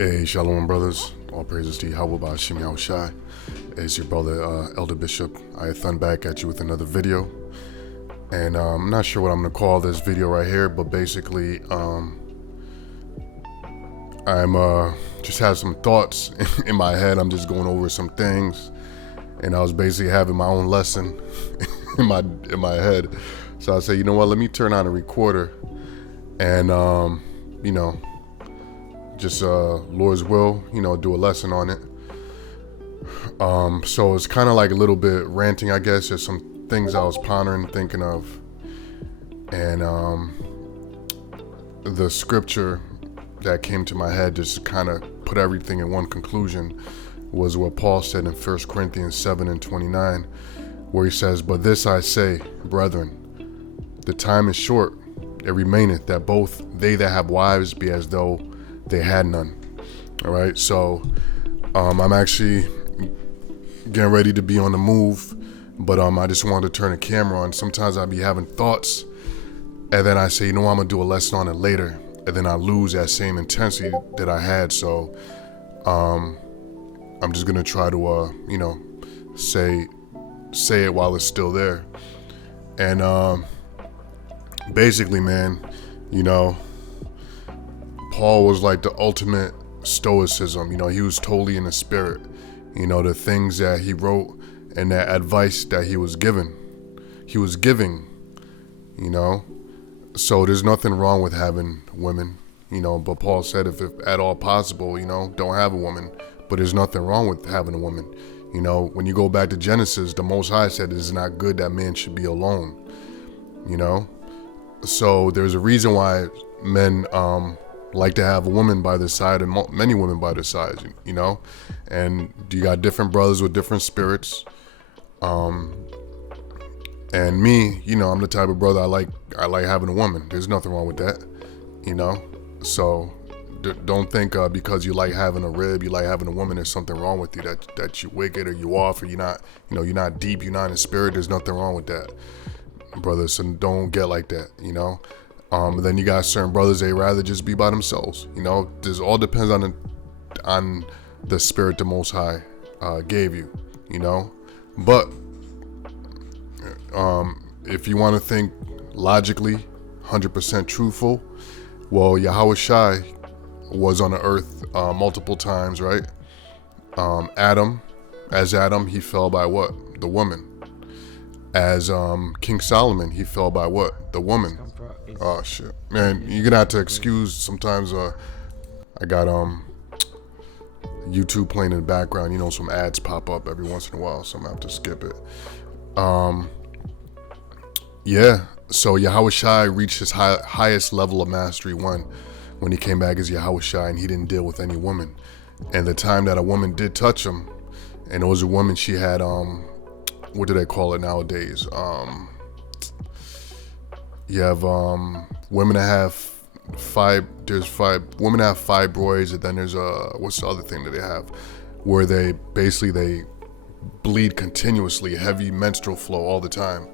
Hey, Shalom, brothers. All praises to Yahweh Ba'ashim Yahushai. It's your brother, Elder Bishop. I thun back at you with another video. And I'm not sure what I'm going to call this video right here, but basically, I'm just have some thoughts in my head. I'm just going over some things. And I was basically having my own lesson in my head. So I said, you know what, let me turn on a recorder and, just Lord's will, do a lesson on it. So it's kind of like a little bit ranting, I guess. There's some things I was pondering, thinking of. And the scripture that came to my head just kind of put everything in one conclusion was what Paul said in 1 Corinthians 7:29, where he says, "But this I say, brethren, the time is short. It remaineth that both they that have wives be as though they had none." All right, so I'm actually getting ready to be on the move, but I just wanted to turn the camera on. Sometimes I'll be having thoughts, and then I say, I'm gonna do a lesson on it later, and then I lose that same intensity that I had. So I'm just gonna try to say it while it's still there. And basically, man, Paul was like the ultimate stoicism. He was totally in the spirit. The things that he wrote and that advice that he was giving. So there's nothing wrong with having women, but Paul said if at all possible, don't have a woman. But there's nothing wrong with having a woman. When you go back to Genesis, the Most High said it is not good that man should be alone. So there's a reason why men like to have a woman by their side and many women by their side, and you got different brothers with different spirits. And me, I'm the type of brother I like having a woman. There's nothing wrong with that, so don't think because you like having a rib, you like having a woman, there's something wrong with you, that you wicked or you off or you're not, you're not deep, you're not in spirit. There's nothing wrong with that, brothers. So don't get like that, then you got certain brothers, they rather just be by themselves. This all depends on the spirit the Most High gave you, but if you want to think logically 100% truthful, well, Yahweh Shai was on the earth multiple times, right? Adam, he fell by what? The woman. As King Solomon, he fell by what? The woman. Oh shit, man, you're gonna have to excuse sometimes. I got YouTube playing in the background. Some ads pop up every once in a while, so I'm gonna have to skip it. Yeah. So Yahweh Shai reached his highest level of mastery when he came back as Yahweh Shai, and he didn't deal with any woman. And the time that a woman did touch him, and it was a woman, she had what do they call it nowadays? You have women that have women that have fibroids, and then there's what's the other thing that they have, where they bleed continuously, heavy menstrual flow all the time,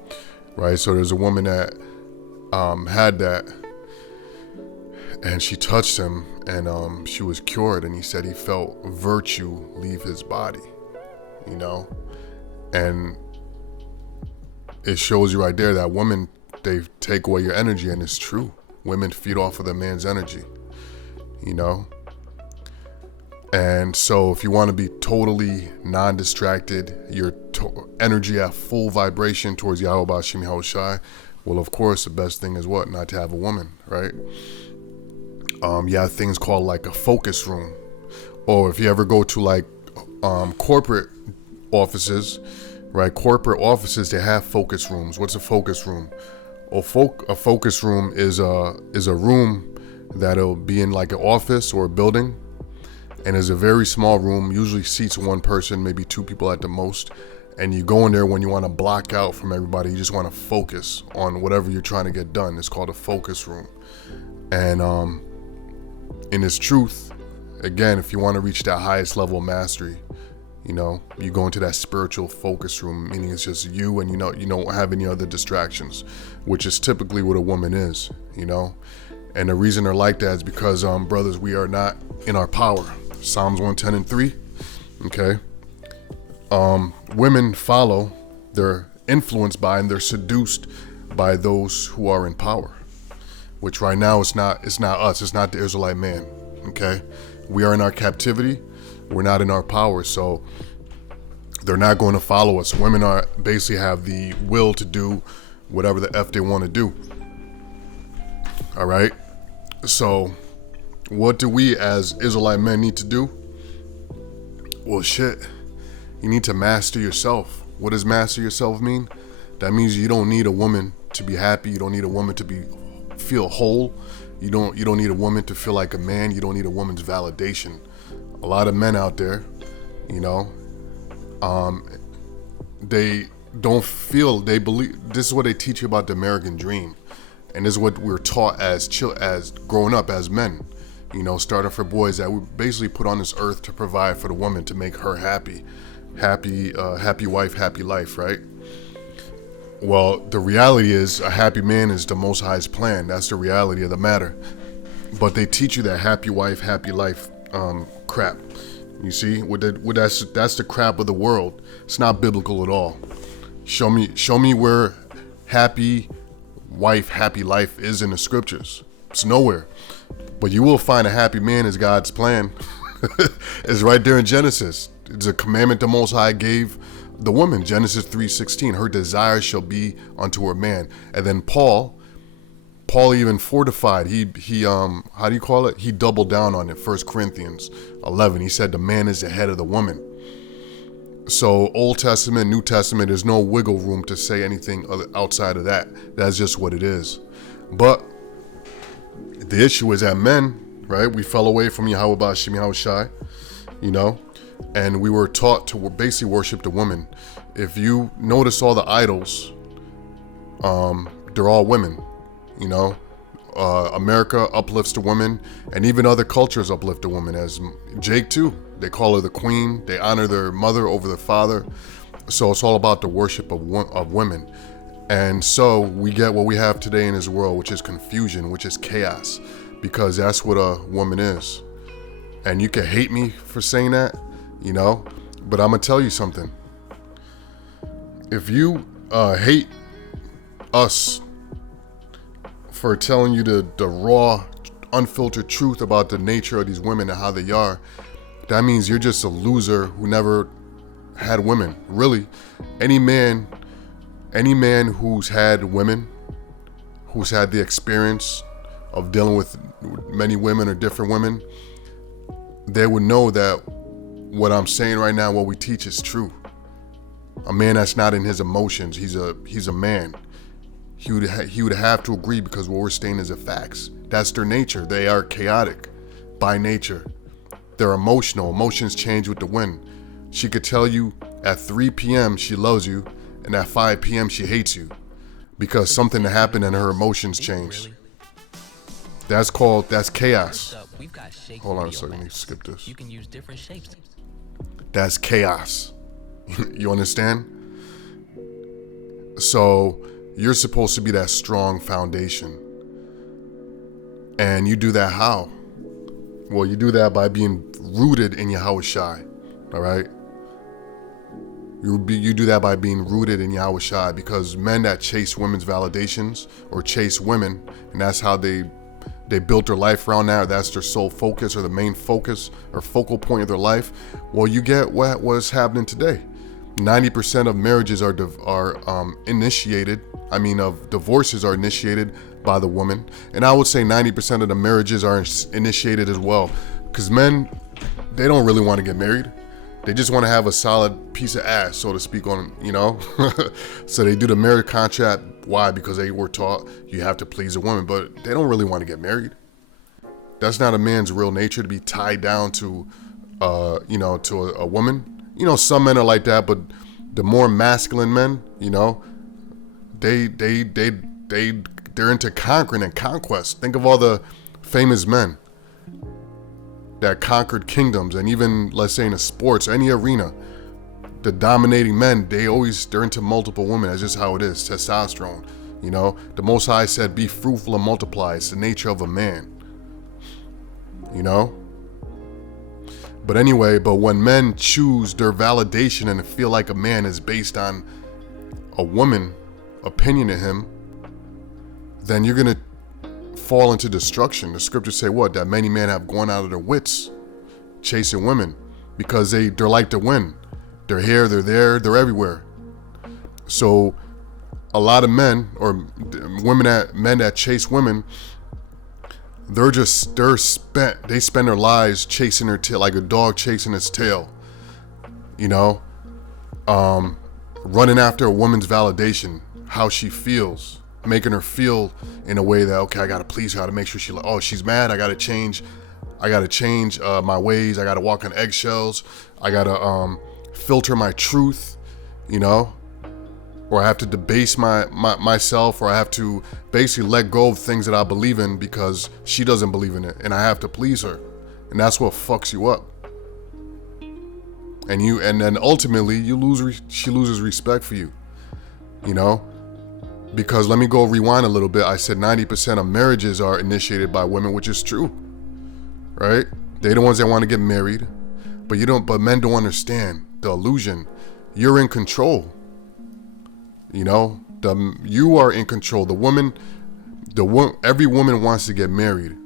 right? So there's a woman that had that, and she touched him, and she was cured, and he said he felt virtue leave his body, and it shows you right there that women, they take away your energy, and it's true. Women feed off of the man's energy, and so if you want to be totally non-distracted, your energy at full vibration towards Yahweh Ba'ashim Yahushai, well, of course, the best thing is what? Not to have a woman, right? You have things called like a focus room, or if you ever go to like corporate offices, right? Corporate offices, they have focus rooms. What's a focus room? A focus room is a room that'll be in like an office or a building, and it's a very small room, usually seats one person, maybe two people at the most. And you go in there when you want to block out from everybody. You just want to focus on whatever you're trying to get done. It's called a focus room. And in its truth, again, if you want to reach that highest level of mastery, you go into that spiritual focus room, meaning it's just you, and you don't have any other distractions, which is typically what a woman is, And the reason they're like that is because, brothers, we are not in our power. Psalms 110:3. Okay. Women follow, they're influenced by, and they're seduced by those who are in power, which right now it's not us, it's not the Israelite man. Okay. We are in our captivity. We're not in our power. So they're not going to follow us. Women are basically have the will to do whatever the F they want to do. All right. So what do we as Israelite men need to do? Well, shit. You need to master yourself. What does master yourself mean? That means you don't need a woman to be happy. You don't need a woman to feel whole. You don't need a woman to feel like a man. You don't need a woman's validation. A lot of men out there, you know, they don't feel, they believe, this is what they teach you about the American dream. And this is what we're taught as growing up as men, you know, starting for boys, that we basically put on this earth to provide for the woman, to make her happy wife, happy life, right? Well, the reality is a happy man is the Most High's plan. That's the reality of the matter. But they teach you that happy wife, happy life crap. You see, that's the crap of the world. It's not biblical at all. Show me where happy wife, happy life is in the scriptures. It's nowhere. But you will find a happy man is God's plan. It's right there in Genesis. It's a commandment the Most High gave the woman. Genesis 3:16. Her desire shall be unto her man. And then Paul even fortified. He how do you call it? He doubled down on it. 1 Corinthians 11. He said the man is the head of the woman. So Old Testament, New Testament, there's no wiggle room to say anything outside of that. That's just what it is. But the issue is that men, right? We fell away from Yahweh Bashim Yahushai, you know, and we were taught to basically worship the woman. If you notice all the idols, they're all women, you know. America uplifts the woman, and even other cultures uplift the woman. As Jake too, they call her the queen. They honor their mother over their father. So it's all about the worship of women. And so we get what we have today in this world, which is confusion, which is chaos, because that's what a woman is. And you can hate me for saying that, you know, but I'm gonna tell you something. If you hate us for telling you the raw, unfiltered truth about the nature of these women and how they are, that means you're just a loser who never had women. Really, any man who's had women, who's had the experience of dealing with many women or different women, they would know that what I'm saying right now, what we teach is true. A man that's not in his emotions, he's a man. He would have to agree, because what we're saying is the facts. That's their nature. They are chaotic by nature. They're emotional. Emotions change with the wind. She could tell you at 3 p.m. she loves you, and at 5 p.m. she hates you, because something happened and her emotions changed. That's chaos. Hold on a second, let me skip this. You can use different shapes. That's chaos. You understand? So you're supposed to be that strong foundation. And you do that how? Well, you do that by being rooted in Yahushai. All right? You do that by being rooted in Yahushai, because men that chase women's validations or chase women, and that's how they built their life around that, or that's their sole focus or the main focus or focal point of their life, well, you get what's happening today. 90% of marriages of divorces are initiated by the woman. And I would say 90% of the marriages are initiated as well. Because men, they don't really want to get married. They just want to have a solid piece of ass, so to speak, on, you know. So they do the marriage contract. Why? Because they were taught you have to please a woman, but they don't really want to get married. That's not a man's real nature, to be tied down to, to a woman. You know, some men are like that, but the more masculine men, you know, they're into conquering and conquest. Think of all the famous men that conquered kingdoms, and even, let's say, in the sports, any arena, the dominating men, they're into multiple women. That's just how it is. Testosterone. You know, the Most High said, be fruitful and multiply. It's the nature of a man. You know? But anyway, but when men choose their validation and feel like a man is based on a woman opinion of him, then you're going to fall into destruction. The scriptures say what? That many men have gone out of their wits chasing women because they're like to win. They're here, they're there, they're everywhere. So a lot of men or men that chase women, they spend their lives chasing their tail like a dog chasing its tail, you know, running after a woman's validation, how she feels, making her feel in a way that, okay, I gotta please her, I gotta make sure she's mad, I gotta change my ways, I gotta walk on eggshells, I gotta filter my truth, you know, or I have to debase myself, or I have to basically let go of things that I believe in because she doesn't believe in it, and I have to please her, and that's what fucks you up. And then ultimately she loses respect for you, you know, because let me go rewind a little bit. I said 90% of marriages are initiated by women, which is true, right? They're the ones that want to get married, but men don't understand the illusion. You're in control. You know, you are in control. Every woman wants to get married,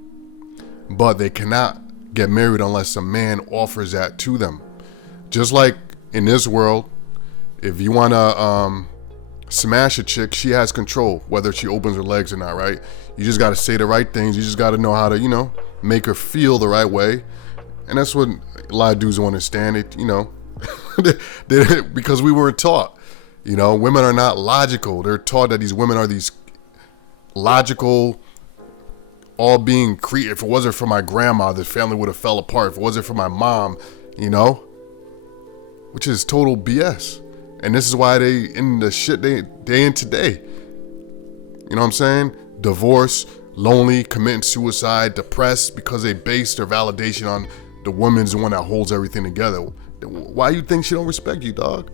but they cannot get married unless a man offers that to them. Just like in this world, if you want to smash a chick, she has control, whether she opens her legs or not, right? You just got to say the right things. You just got to know how to, you know, make her feel the right way. And that's what a lot of dudes don't understand it, you know, because we weren't taught. You know, women are not logical. They're taught that these women are these logical, all being creative. If it wasn't for my grandma, the family would have fell apart. If it wasn't for my mom, you know, which is total BS. And this is why they in the shit they in today. You know what I'm saying? Divorce, lonely, committing suicide, depressed because they base their validation on the woman's the one that holds everything together. Why you think she don't respect you, dog?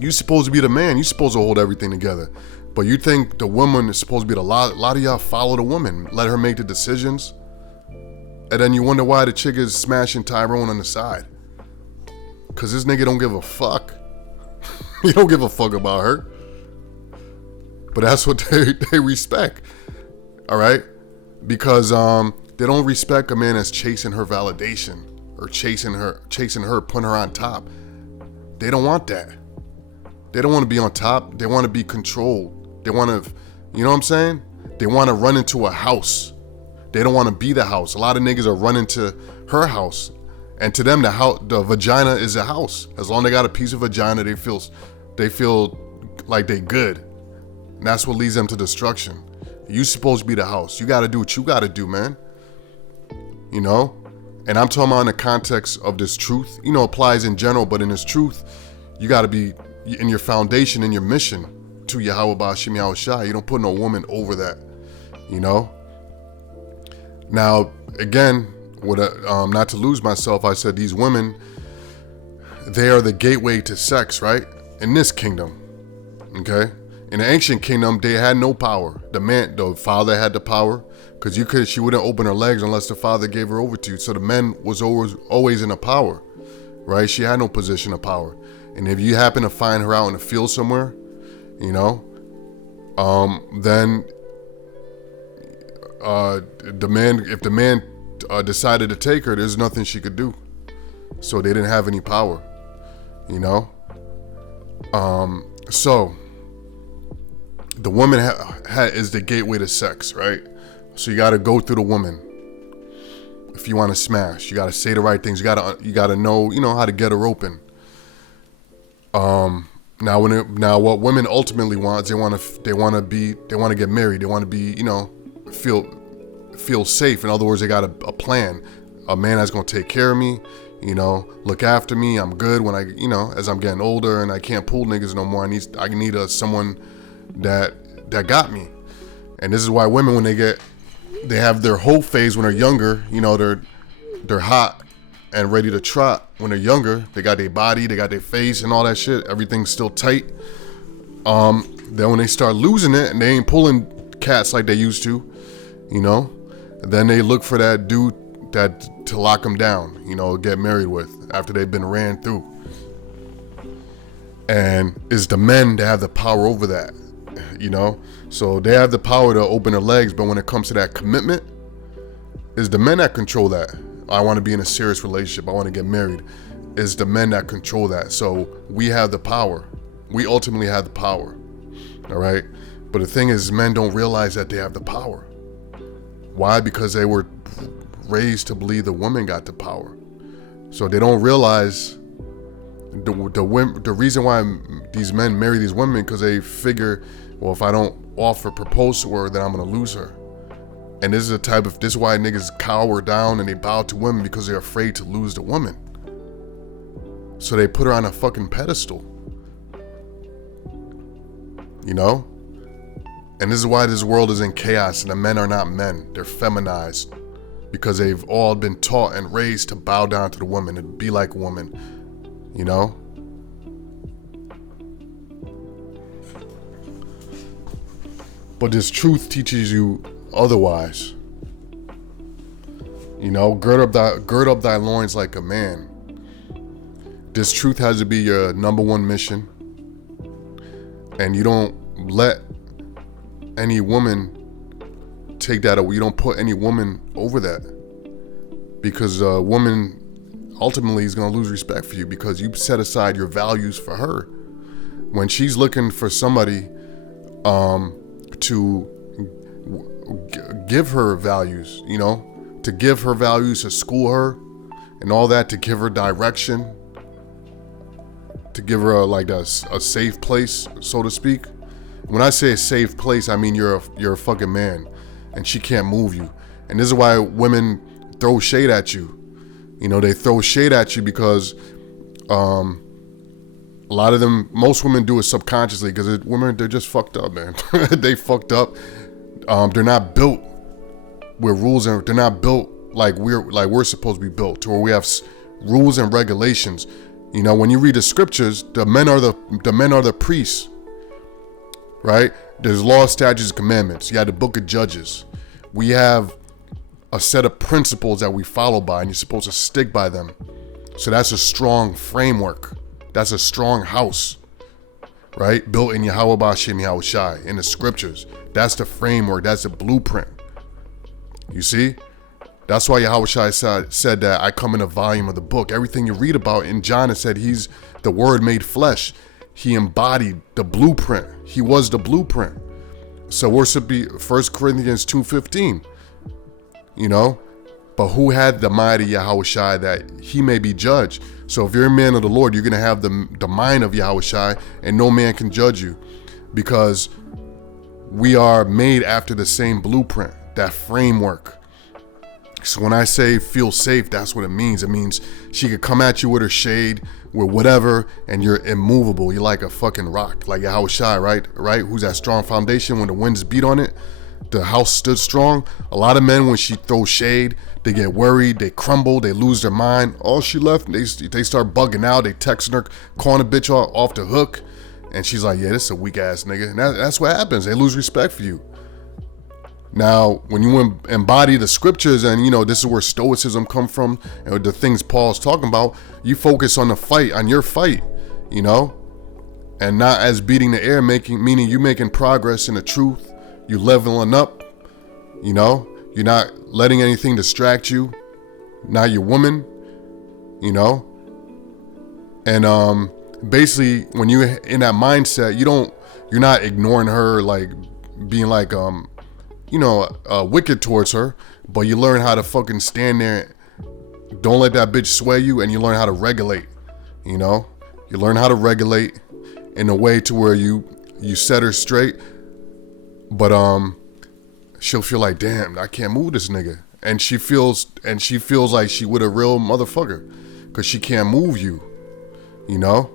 You supposed to be the man. You supposed to hold everything together. But you think the woman is supposed to be a lot of y'all follow the woman, let her make the decisions. And then you wonder why the chick is smashing Tyrone on the side. Cause this nigga don't give a fuck. He don't give a fuck about her. But that's what they respect. All right? Because they don't respect a man that's chasing her validation or chasing her, putting her on top. They don't want that. They don't want to be on top. They want to be controlled. They want to, you know what I'm saying? They want to run into a house. They don't want to be the house. A lot of niggas are running to her house. And to them, the vagina is a house. As long as they got a piece of vagina, they feel like they good. And that's what leads them to destruction. You supposed to be the house. You got to do what you got to do, man. You know? And I'm talking about in the context of this truth. You know, applies in general, but in this truth, you got to be in your foundation, in your mission to Yahweh Ba'ashim Yahweh Shai. You don't put no woman over that, you know? Now, again, not to lose myself, I said these women, they are the gateway to sex, right? In this kingdom, okay? In the ancient kingdom, they had no power. The father had the power, because she wouldn't open her legs unless the father gave her over to you. So the man was always in a power, right? She had no position of power. And if you happen to find her out in the field somewhere, you know, then if the man decided to take her, there's nothing she could do. So they didn't have any power, you know. So the woman is the gateway to sex, right? So you got to go through the woman. If you want to smash, you got to say the right things. You got to know, you know, how to get her open. Now what women ultimately want is they want to get married. They want to be, you know, feel safe. In other words, they got a plan. A man that's going to take care of me, you know, look after me. I'm good when as I'm getting older and I can't pull niggas no more. I need someone that got me. And this is why women, when they have their whole phase when they're younger, you know, they're hot and ready to trot. When they're younger, they got their body, they got their face and all that shit. Everything's still tight. Then when they start losing it and they ain't pulling cats like they used to, you know, then they look for that dude that to lock them down, you know, get married with after they've been ran through. And it's the men that have the power over that, you know. So they have the power to open their legs, but when it comes to that commitment, it's the men that control that. I want to be in a serious relationship. I want to get married. It's the men that control that. So we have the power. We ultimately have the power. All right. But the thing is, men don't realize that they have the power. Why? Because they were raised to believe the woman got the power. So they don't realize the reason why these men marry these women, because they figure, well, if I don't propose to her, then I'm gonna lose her. And this is why niggas cower down and they bow to women, because they're afraid to lose the woman. So they put her on a fucking pedestal. You know? And this is why this world is in chaos and the men are not men. They're feminized. Because they've all been taught and raised to bow down to the woman and be like a woman. You know? But this truth teaches you otherwise. You know, gird up thy loins like a man. This truth has to be your number one mission. And you don't let any woman take that away. You don't put any woman over that. Because a woman ultimately is going to lose respect for you because you set aside your values for her. When she's looking for somebody to give her values, you know, to give her values, to school her and all that, to give her direction, to give her a safe place, so to speak. When I say a safe place, I mean you're a fucking man and she can't move you. And this is why women throw shade at you. You know, they throw shade at you because a lot of them, most women do it subconsciously because women, they're just fucked up, man. They fucked up. They're not built with rules, and they're not built like we're supposed to be built, to where we have rules and regulations. You know, when you read the scriptures, the men are the priests, right? There's law, statutes, and commandments. You have the book of Judges. We have a set of principles that we follow by, and you're supposed to stick by them. So that's a strong framework. That's a strong house, right? Built in Yahweh B'Shem Yahweh Shai, in the scriptures. That's the framework. That's the blueprint. You see? That's why Yahweh Shai said that I come in a volume of the book. Everything you read about in John, it said he's the word made flesh. He embodied the blueprint. He was the blueprint. So we're supposed to be 1 Corinthians 2:15. You know, but who had the mind of Yahweh Shai that he may be judged? So if you're a man of the Lord, you're going to have the mind of Yahweh Shai, and no man can judge you, because we are made after the same blueprint, that framework. So when I say feel safe, that's what it means. It means she could come at you with her shade, with whatever, and you're immovable. You're like a fucking rock, like Yahweh Shai, right? Who's that strong foundation? When the winds beat on it, the house stood strong. A lot of men, when she throws shade, they get worried, they crumble, they lose their mind. Oh, she left, they start bugging out, they texting her, calling a bitch off the hook, and she's like, yeah, this is a weak ass nigga. And that's what happens. They lose respect for you. Now, when you embody the scriptures, and you know, this is where Stoicism come from, and the things Paul's talking about, you focus on the fight, on your fight, you know, and not as beating the air, meaning you making progress in the truth. You leveling up, you know, you're not letting anything distract you, not your woman, you know. And basically when you're in that mindset, you're not ignoring her, like being like wicked towards her, but you learn how to fucking stand there. Don't let that bitch sway you, and you learn how to regulate, you know. You learn how to regulate in a way to where you set her straight. But she'll feel like, damn, I can't move this nigga, and she feels like she with a real motherfucker, cause she can't move you, you know.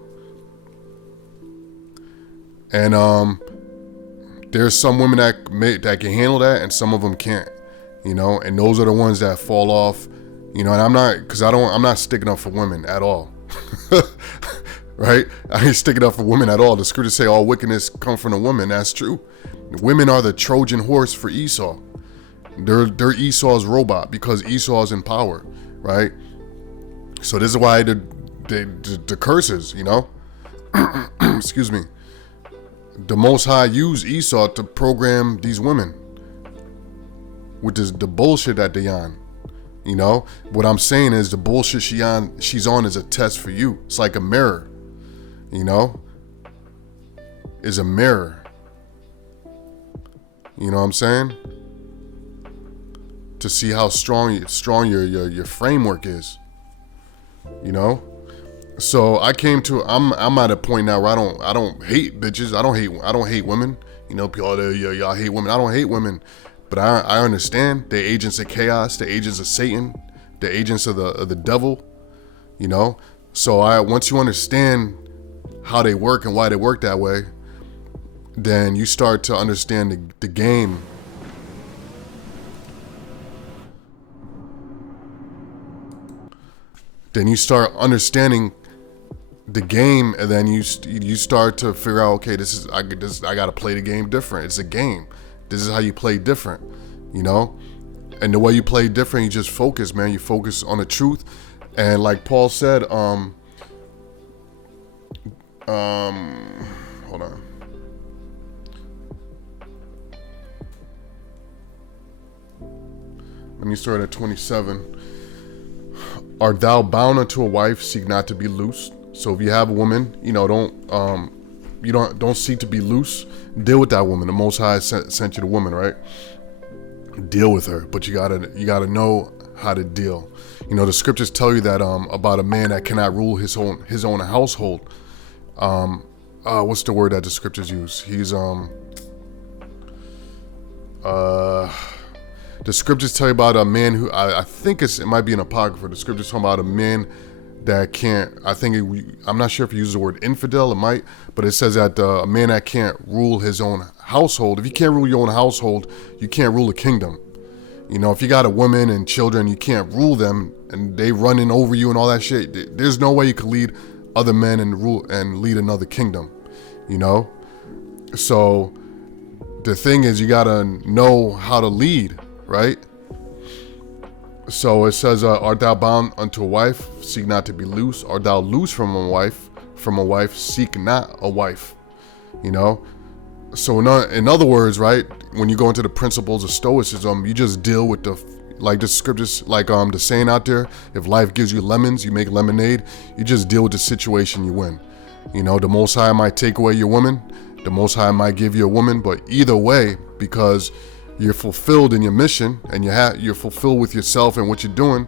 And there's some women that can handle that, and some of them can't, you know. And those are the ones that fall off, you know. And I'm not sticking up for women at all. right? I ain't sticking up for women at all. The scriptures say all wickedness come from a woman. That's true. Women are the Trojan horse for Esau. They're Esau's robot because Esau's in power, right? So this is why the curses, you know, excuse me, the Most High used Esau to program these women, which is the bullshit that they on. You know, what I'm saying is the bullshit she's on is a test for you. It's like a mirror, you know, is a mirror. You know what I'm saying? To see how strong your framework is, you know. So I'm at a point now where I don't hate bitches. I don't hate women. You know, people, y'all hate women. I don't hate women. But I understand they're agents of chaos, they're agents of Satan, they're agents of the devil, you know. So once you understand how they work and why they work that way, then you start to understand the game. Then you start understanding the game, and then you start to figure out, okay, I got to play the game different. It's a game. This is how you play different, you know? And the way you play different, you just focus, man. You focus on the truth. And like Paul said, hold on. Let me start at 27. Art thou bound unto a wife? Seek not to be loosed. So if you have a woman, you know, don't seek to be loose. Deal with that woman. The Most High sent you the woman, right? Deal with her, but you gotta know how to deal. You know, the scriptures tell you that about a man that cannot rule his own household. What's the word that the scriptures use? He's the scriptures tell you about a man who I think it might be an apocrypha. The scriptures talk about a man that can't, I'm not sure if he uses the word infidel, it might, but it says that a man that can't rule his own household, if you can't rule your own household, you can't rule a kingdom. You know, if you got a woman and children, you can't rule them and they running over you and all that shit, there's no way you could lead other men and lead another kingdom, you know? So the thing is, you gotta know how to lead, right? So it says, art thou bound unto a wife? Seek not to be loose. Art thou loose from a wife? From a wife, seek not a wife. You know? So in other words, right, when you go into the principles of Stoicism, you just deal with the scriptures, like the saying out there, if life gives you lemons, you make lemonade. You just deal with the situation you in. You know, the Most High might take away your woman. The Most High might give you a woman, but either way, because you're fulfilled in your mission and you're fulfilled with yourself and what you're doing,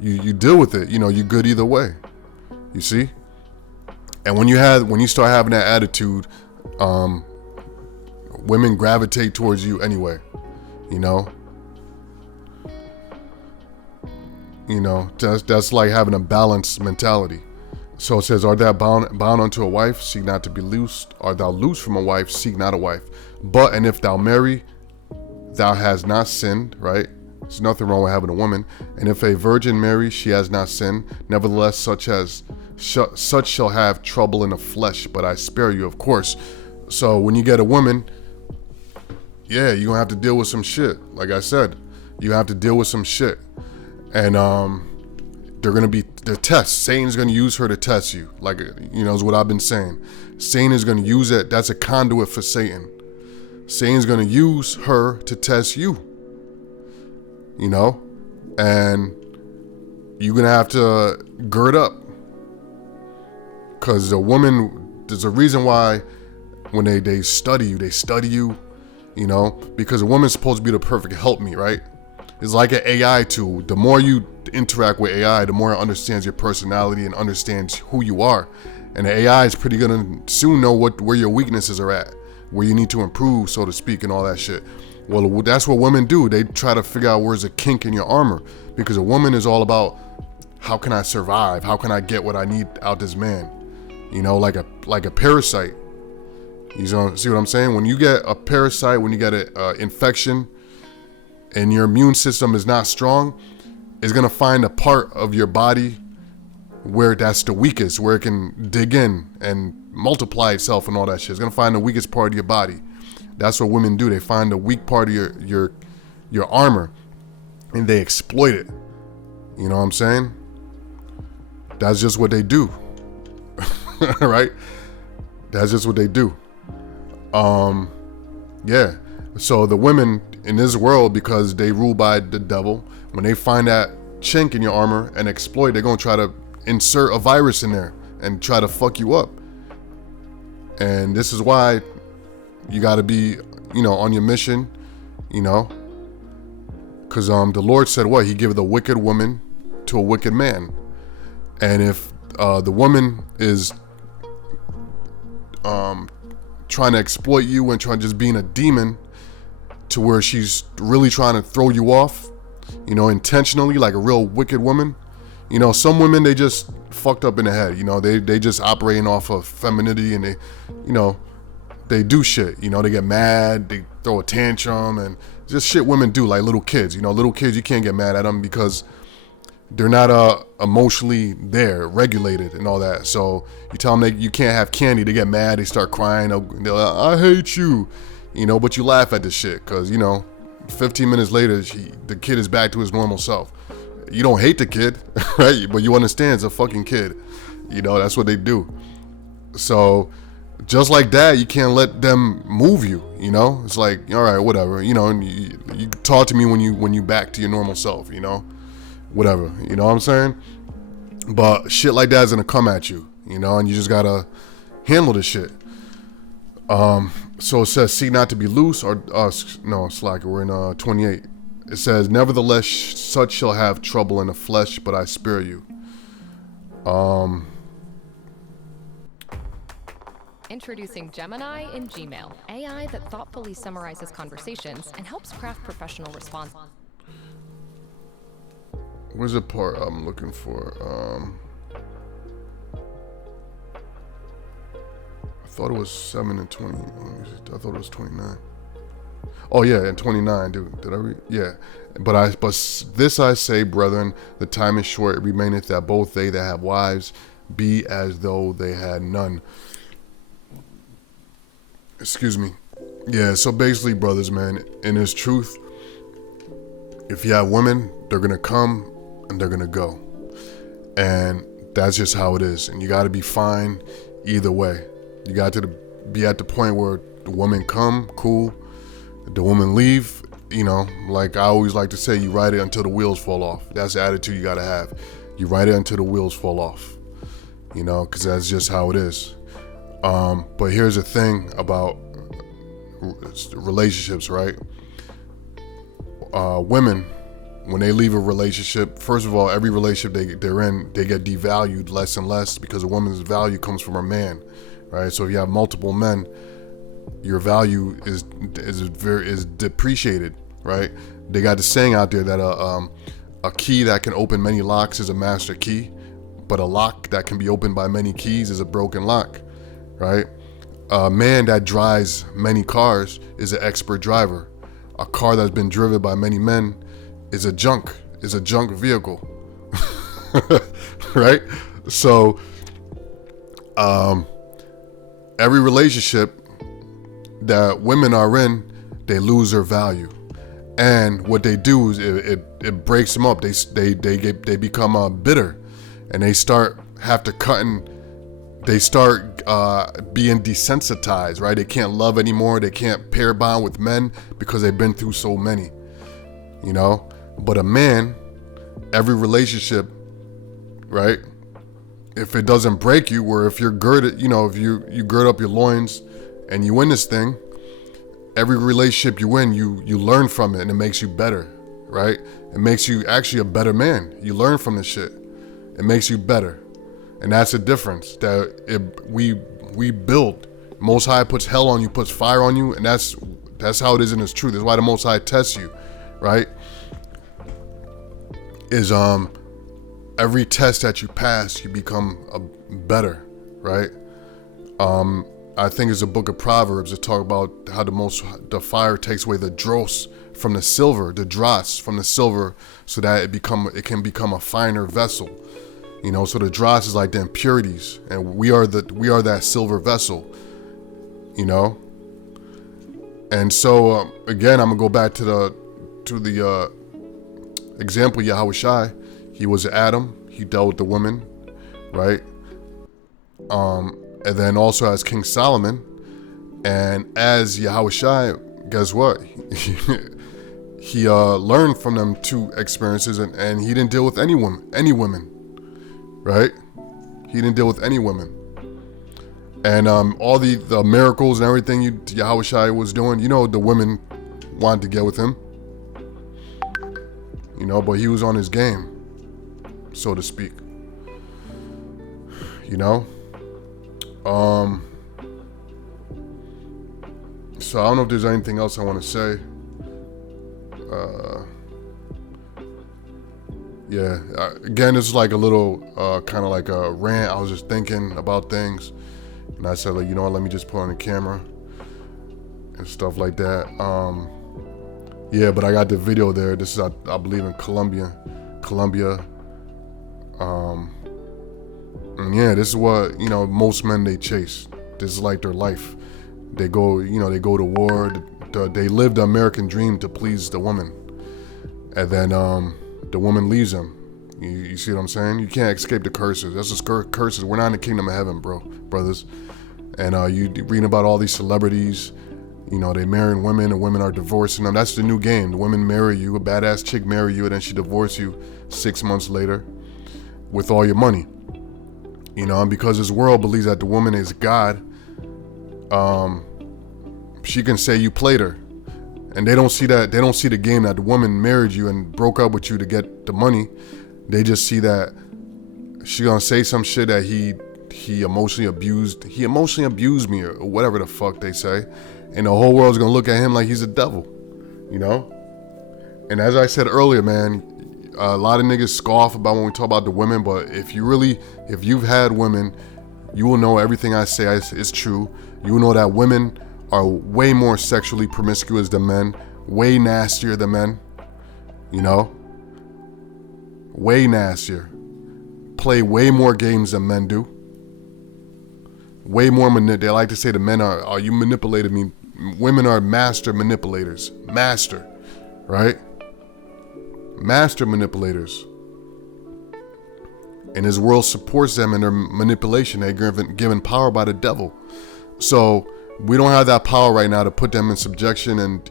you deal with it. You know, you're good either way. You see? And when you start having that attitude, women gravitate towards you anyway. You know? You know, that's like having a balanced mentality. So it says, art thou bound unto a wife? Seek not to be loosed. Art thou loose from a wife? Seek not a wife. But, and if thou marry, thou hast not sinned, right? There's nothing wrong with having a woman. And if a virgin marry, she has not sinned. Nevertheless, such shall have trouble in the flesh, but I spare you, of course. So when you get a woman, yeah, you're gonna have to deal with some shit. Like I said, you have to deal with some shit. And they're gonna be the tests. Satan's gonna use her to test you. Like, you know, is what I've been saying. Satan is gonna use it. That's a conduit for Satan. Satan's gonna use her to test you. You know? And you're gonna have to gird up. Because the woman, there's a reason why when they study you, you know, because a woman's supposed to be the perfect helpmeet, right? It's like an AI tool. The more you interact with AI, the more it understands your personality and understands who you are. And the AI is pretty gonna soon know where your weaknesses are at, where you need to improve, so to speak, and all that shit. Well, that's what women do. They try to figure out where's a kink in your armor, because a woman is all about, how can I survive? How can I get what I need out this man? You know, like a parasite. You know, see what I'm saying? When you get a parasite, when you get an infection, and your immune system is not strong, it's gonna find a part of your body where that's the weakest, where it can dig in and multiply itself and all that shit. It's gonna find the weakest part of your body. That's what women do. They find the weak part of your armor and they exploit it. You know what I'm saying? That's just what they do. Right? That's just what they do. Yeah. So the women in this world, because they rule by the devil, when they find that chink in your armor and exploit, they're gonna try to insert a virus in there and try to fuck you up. And this is why you gotta be, on your mission, because the Lord said what? He gave the wicked woman to a wicked man. And if the woman is trying to exploit you and trying just being a demon to where she's really trying to throw you off, intentionally, like a real wicked woman. Some women, they just fucked up in the head. They just operating off of femininity, and they do shit. They get mad, they throw a tantrum, and just shit women do, like little kids. Little kids, you can't get mad at them because they're not emotionally regulated and all that. So you tell them you can't have candy, they get mad, they start crying, they're like, I hate you, but you laugh at this shit because 15 minutes later the kid is back to his normal self. You don't hate the kid, right? But you understand it's a fucking kid. That's what they do. So just like that, you can't let them move you. It's like, all right, whatever. And you talk to me when you back to your normal self. Whatever. You know what I'm saying? But shit like that is gonna come at you. And you just gotta handle this shit. So it says, "See not to be loose," or no, it's like we're in 28. It says, "Nevertheless, such shall have trouble in the flesh, but I spare you." Introducing Gemini in Gmail, AI that thoughtfully summarizes conversations and helps craft professional responses. Where's the part I'm looking for? I thought it was 7 and 20. I thought it was 29. Oh yeah, and 29, dude. Did I read? Yeah. But this I say, brethren, the time is short. It remaineth that both they that have wives be as though they had none. Excuse me. Yeah, so basically, brothers, man, in this truth, if you have women, they're gonna come and they're gonna go. And that's just how it is. And you gotta be fine either way. You got to be at the point where the woman come, cool. The woman leave, like I always like to say, you ride it until the wheels fall off. That's the attitude you gotta have. You ride it until the wheels fall off, because that's just how it is. But here's the thing about relationships, right? Women, when they leave a relationship, first of all, every relationship they're in, they get devalued less and less because a woman's value comes from her man, right? So if you have multiple men, your value is depreciated, right? They got the saying out there that a key that can open many locks is a master key, but a lock that can be opened by many keys is a broken lock, right? A man that drives many cars is an expert driver. A car that's been driven by many men is a junk vehicle, right? So every relationship that women are in, they lose their value, and what they do is it breaks them up. They become bitter, and they start being desensitized, right? They can't love anymore. They can't pair bond with men because they've been through so many, But a man, every relationship, right? If it doesn't break you, or if you're girded, if you gird up your loins and you win this thing, every relationship you win, you learn from it, and it makes you better, right? It makes you actually a better man. You learn from this shit. It makes you better. And that's the difference that we build. Most High puts hell on you, puts fire on you, and that's how it is in its truth. That's why the Most High tests you, right? Is every test that you pass, you become better, right? I think it's a book of Proverbs that talk about how the fire takes away the dross from the silver, the dross from the silver, so that it can become a finer vessel. So the dross is like the impurities, and we are that silver vessel, And so again, I'm gonna go back to the example Yahweh Shai. He was Adam. He dealt with the women, right? And then also as King Solomon, and as Yahweh Shai, guess what? He learned from them two experiences, and he didn't deal with any women, right? He didn't deal with any women. And all the miracles and everything Yahweh Shai was doing, the women wanted to get with him. But he was on his game, so to speak. So I don't know if there's anything else I want to say. Again, this is like a little kind of like a rant. I was just thinking about things, and I said, like, let me just put on the camera and stuff like that. But I got the video there. This is, I believe, in Colombia. And this is what, most men, they chase. This is like their life. They go, they go to war. They live the American dream to please the woman. And then the woman leaves them. You see what I'm saying? You can't escape the curses. That's just curses. We're not in the kingdom of heaven, brothers. And you reading about all these celebrities, they marrying women and women are divorcing them. That's the new game. The women marry you, a badass chick marry you, and then she divorces you 6 months later with all your money. And because this world believes that the woman is God, she can say you played her. And they don't see that. They don't see the game that the woman married you and broke up with you to get the money. They just see that she gonna say some shit that he emotionally abused. He emotionally abused me, or whatever the fuck they say. And the whole world's gonna look at him like he's a devil, And as I said earlier, man, a lot of niggas scoff about when we talk about the women, but if you've had women, you will know everything I say is true. You will know that women are way more sexually promiscuous than men, way nastier than men, way nastier, play way more games than men do, way more they like to say the men are you manipulated me. Women are master manipulators, right? Master manipulators. And his world supports them in their manipulation. They're given power by the devil. So we don't have that power right now to put them in subjection and,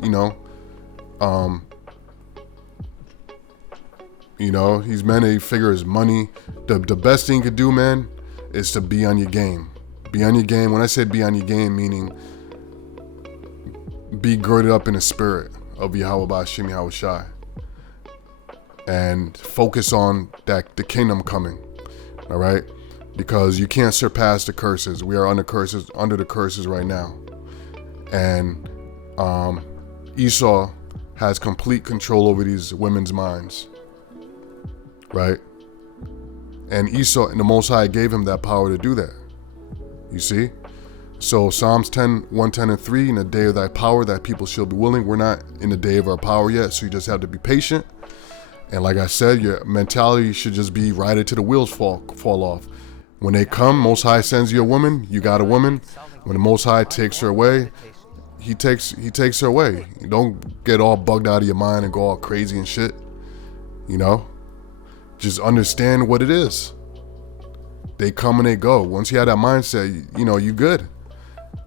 these men, they figure is money. The best thing you could do, man, is to be on your game. Be on your game. When I say be on your game, meaning be girded up in the spirit of Yahweh Ba'ashim Yahweh Shai. And focus on the kingdom coming. All right? Because you can't surpass the curses. We are under the curses right now. And Esau has complete control over these women's minds. Right? And Esau, and the Most High gave him that power to do that. You see? So Psalms 10, 110 and 3, in the day of thy power, that people shall be willing. We're not in the day of our power yet, so you just have to be patient. And like I said, your mentality should just be right until the wheels fall off. When they come, Most High sends you a woman, you got a woman. When the Most High takes her away, he takes her away. You don't get all bugged out of your mind and go all crazy and shit. Just understand what it is. They come and they go. Once you have that mindset, you good.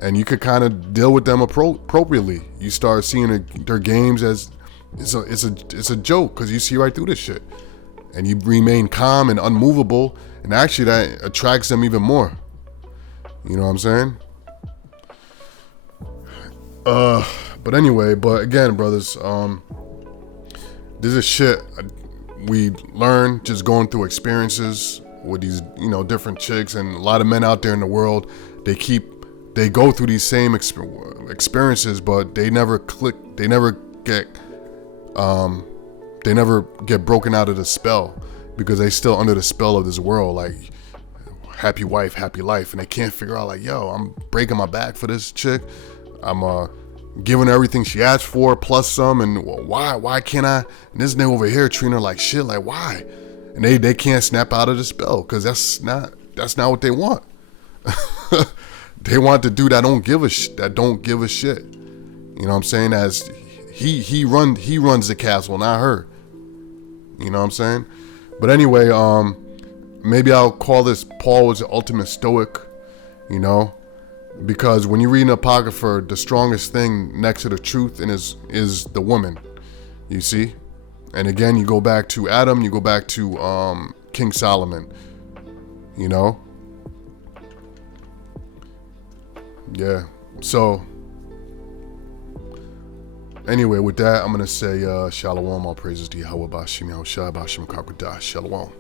And you could kind of deal with them appropriately. You start seeing their games as it's a joke, because you see right through this shit. And you remain calm and unmovable, and actually that attracts them even more. You know what I'm saying? But anyway, again, brothers, this is shit we learn just going through experiences with these, different chicks, and a lot of men out there in the world, they go through these same experiences, but they never click, they never get broken out of the spell, because they still under the spell of this world, like happy wife, happy life, and they can't figure out, like, yo, I'm breaking my back for this chick, I'm giving her everything she asked for plus some, and why can't I? And this nigga over here treating her like shit, like, why? and they can't snap out of the spell because that's not what they want. They want the dude that don't give a shit. You know what I'm saying? As he runs the castle, not her. You know what I'm saying? But anyway, maybe I'll call this Paul was the ultimate stoic. You know, because when you read an apocrypha, the strongest thing next to the truth is the woman. You see, and again, you go back to Adam, you go back to King Solomon. You know. Yeah. So anyway, with that, I'm gonna say shalom. All praises to Yahweh Bashim Yahushua Bashim Kakwada. Shalom.